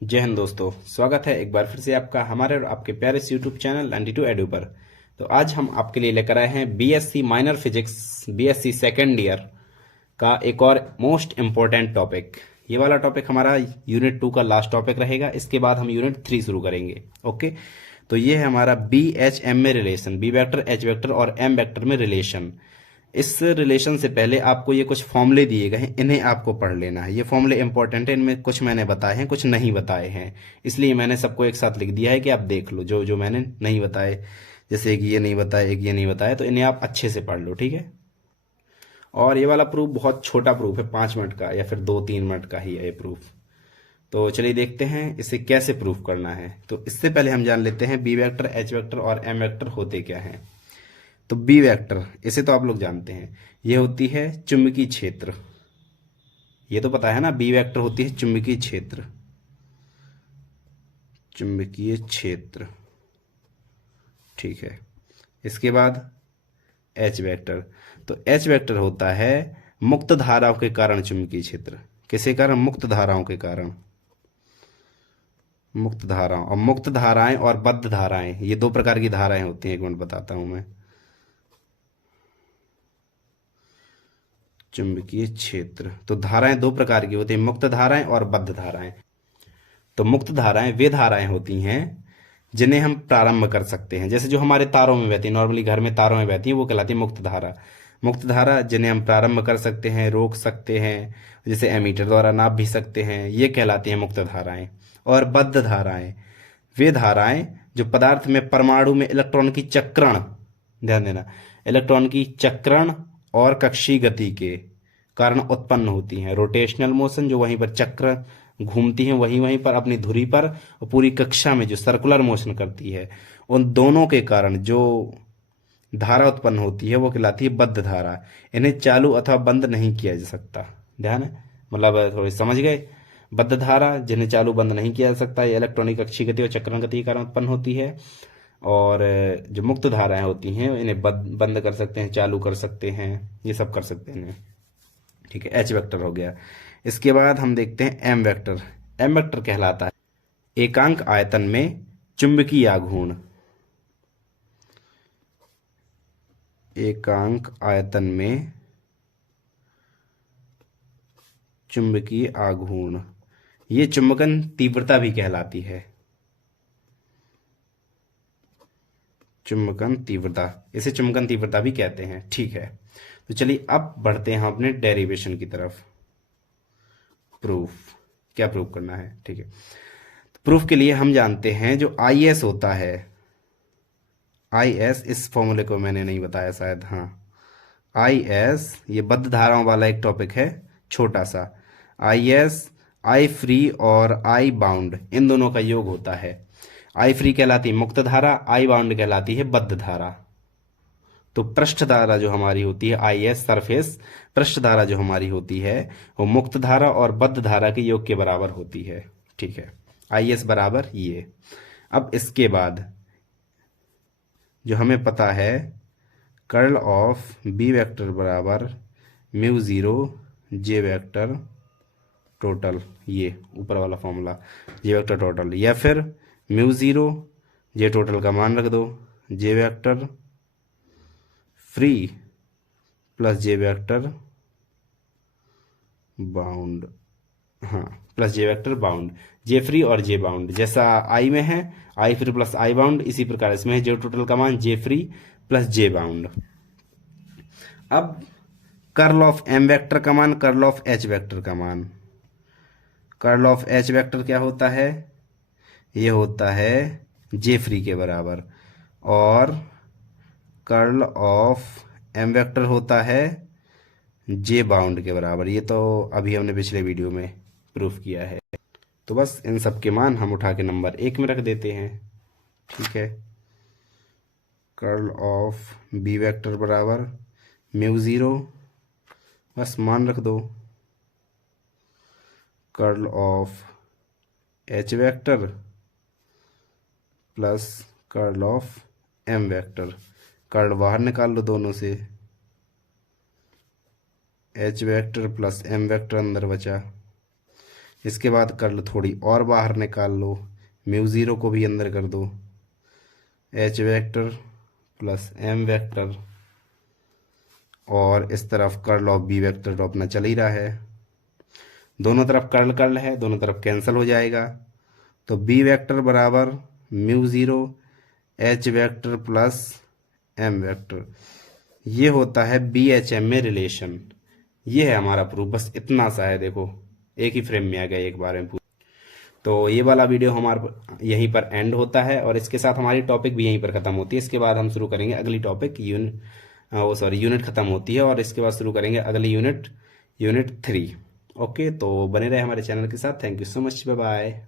जय हिंद दोस्तों, स्वागत है एक बार फिर से आपका हमारे और आपके प्यारे से यूट्यूब चैनल 92 एडू पर। तो आज हम आपके लिए लेकर आए हैं BSc minor physics BSc second year का एक और मोस्ट इम्पोर्टेंट टॉपिक। ये वाला टॉपिक हमारा यूनिट 2 का लास्ट टॉपिक रहेगा। इसके बाद हम यूनिट 3 शुरू करेंगे। ओके, तो ये है हमारा बी एच एम में relation, B vector H vector और एम वेक्टर में रिलेशन। इस रिलेशन से पहले आपको ये कुछ फॉर्मूले दिए गए हैं, इन्हें आपको पढ़ लेना है। ये फॉर्मूले इंपॉर्टेंट है, इनमें कुछ मैंने बताए हैं, कुछ नहीं बताए हैं, इसलिए मैंने सबको एक साथ लिख दिया है कि आप देख लो जो जो मैंने नहीं बताए। जैसे एक ये नहीं बताया, एक ये नहीं बताया, तो इन्हें आप अच्छे से पढ़ लो, ठीक है। और ये वाला प्रूफ बहुत छोटा प्रूफ है, 5 मिनट का या फिर 2-3 मिनट का ही है ये प्रूफ। तो चलिए देखते हैं इसे कैसे प्रूफ करना है। तो इससे पहले हम जान लेते हैं बी वेक्टर एच वेक्टर और एम वेक्टर होते क्या हैं। तो बी वेक्टर, इसे तो आप लोग जानते हैं, ये होती है चुंबकीय क्षेत्र। ये तो पता है ना, बी वेक्टर होती है चुंबकीय क्षेत्र, चुंबकीय क्षेत्र, ठीक है। इसके बाद एच वेक्टर, तो एच वेक्टर होता है मुक्त धाराओं के कारण चुंबकीय क्षेत्र। किसके कारण? मुक्त धाराओं के कारण। मुक्त धाराओं, और मुक्त धाराएं और बद्ध धाराएं, ये दो प्रकार की धाराएं होती हैं। एक मिनट बताता हूं मैं। चुंबकीय क्षेत्र, तो धाराएं दो प्रकार की होती हैं, मुक्त धाराएं और बद्ध धाराएं। तो मुक्त धाराएं वे धाराएं होती हैं जिन्हें हम प्रारंभ कर सकते हैं, जैसे जो हमारे तारों में बहती है, नॉर्मली घर में तारों में बहती है, वो कहलाती है मुक्त धारा। मुक्त धारा जिन्हें हम प्रारंभ कर सकते हैं, रोक सकते हैं, जैसे एमीटर द्वारा नाप भी सकते हैं, ये कहलाती हैं मुक्त धाराएं। और बद्ध धाराएं वे धाराएं जो पदार्थ में परमाणु में इलेक्ट्रॉन की चक्रण, ध्यान देना, इलेक्ट्रॉन की चक्रण और कक्षीय गति के कारण उत्पन्न होती हैं। रोटेशनल मोशन, जो वहीं पर चक्र घूमती हैं वहीं वहीं पर अपनी धुरी पर, और पूरी कक्षा में जो सर्कुलर मोशन करती है, उन दोनों के कारण जो धारा उत्पन्न होती है वो कहलाती है बद्ध धारा। इन्हें चालू अथवा बंद नहीं किया जा सकता। ध्यान है, मतलब थोड़ी समझ गए। बद्ध धारा जिन्हें चालू बंद नहीं किया जा सकता, ये इलेक्ट्रॉनिक अक्षीय गति और चक्रण गति के कारण उत्पन्न होती है। और जो मुक्त धाराएं होती हैं इन्हें बंद कर सकते हैं, चालू कर सकते हैं, ये सब कर सकते हैं इन्हें, ठीक है। एच वेक्टर हो गया। इसके बाद हम देखते हैं एम वेक्टर। एम वेक्टर कहलाता है एकांक आयतन में चुंबकीय आघूर्ण। एकांक आयतन में चुंबकीय आघूर्ण, ये चुंबकन तीव्रता भी कहलाती है। चुंबकन तीव्रता, इसे चुंबकन तीव्रता भी कहते हैं, ठीक है। तो चलिए अब बढ़ते हैं अपने डेरिवेशन की तरफ। प्रूफ, क्या प्रूफ करना है, ठीक है। तो प्रूफ के लिए हम जानते हैं जो आई एस होता है, आई एस, इस फॉर्मूले को मैंने नहीं बताया शायद, हाँ। आई एस ये बद्ध धाराओं वाला एक टॉपिक है छोटा सा। आई एस, आई फ्री और आई बाउंड, इन दोनों का योग होता है। आई फ्री कहलाती है मुक्त धारा, आई बाउंड कहलाती है बद्ध धारा। तो पृष्ठ धारा जो हमारी होती है, आई एस सरफेस पृष्ठ धारा जो हमारी होती है, वो मुक्त धारा और बद्ध धारा के योग के बराबर होती है, ठीक है। आई एस बराबर ये। अब इसके बाद जो हमें पता है, कर्ल ऑफ बी वेक्टर बराबर म्यू ज़ीरो जे वेक्टर टोटल, ये ऊपर वाला फॉर्मूला, जे वेक्टर टोटल, या फिर म्यू ज़ीरो जे टोटल का मान रख दो, जे वेक्टर फ्री प्लस जे वेक्टर बाउंड, हाँ, प्लस जे वेक्टर बाउंड, जे फ्री और जे बाउंड, जैसा आई में है आई फ्री प्लस आई बाउंड, इसी प्रकार इसमें है जे टोटल का मान जे फ्री प्लस जे बाउंड। अब कर्ल ऑफ एम वेक्टर का मान, कर्ल ऑफ एच वेक्टर का मान। कर्ल ऑफ एच वेक्टर क्या होता है? ये होता है जे फ्री के बराबर। और कर्ल ऑफ एम वेक्टर होता है जे बाउंड के बराबर। ये तो अभी हमने पिछले वीडियो में प्रूफ किया है। तो बस इन सब के मान हम उठा के नंबर 1 में रख देते हैं, ठीक है। कर्ल ऑफ बी वेक्टर बराबर म्यू ज़ीरो, बस मान रख दो। Curl of H vector plus curl of M vector, curl बाहर निकाल लो दोनों से, H vector plus M vector अंदर बचा, इसके बाद कर्ल थोड़ी और बाहर निकाल लो, म्यू ज़ीरो को भी अंदर कर दो, H vector plus M vector, और इस तरफ कर्ल ऑफ बी वेक्टर तो अपना चल ही रहा है, दोनों तरफ कर्ल कर्ल है, दोनों तरफ कैंसिल हो जाएगा। तो बी वेक्टर बराबर mu zero H vector plus M vector, ये होता है बी एच एम में रिलेशन। ये है हमारा प्रूफ, बस इतना सा है, देखो एक ही फ्रेम में आ गया एक बार में पूरा। तो ये वाला वीडियो हमारा यहीं पर एंड होता है और इसके साथ हमारी टॉपिक भी यहीं पर ख़त्म होती है। इसके बाद हम शुरू करेंगे अगली टॉपिक, यूनिट ख़त्म होती है और इसके बाद शुरू करेंगे अगली यूनिट, यूनिट 3। ओके, तो बने रहे हमारे चैनल के साथ। Thank you so much, bye bye.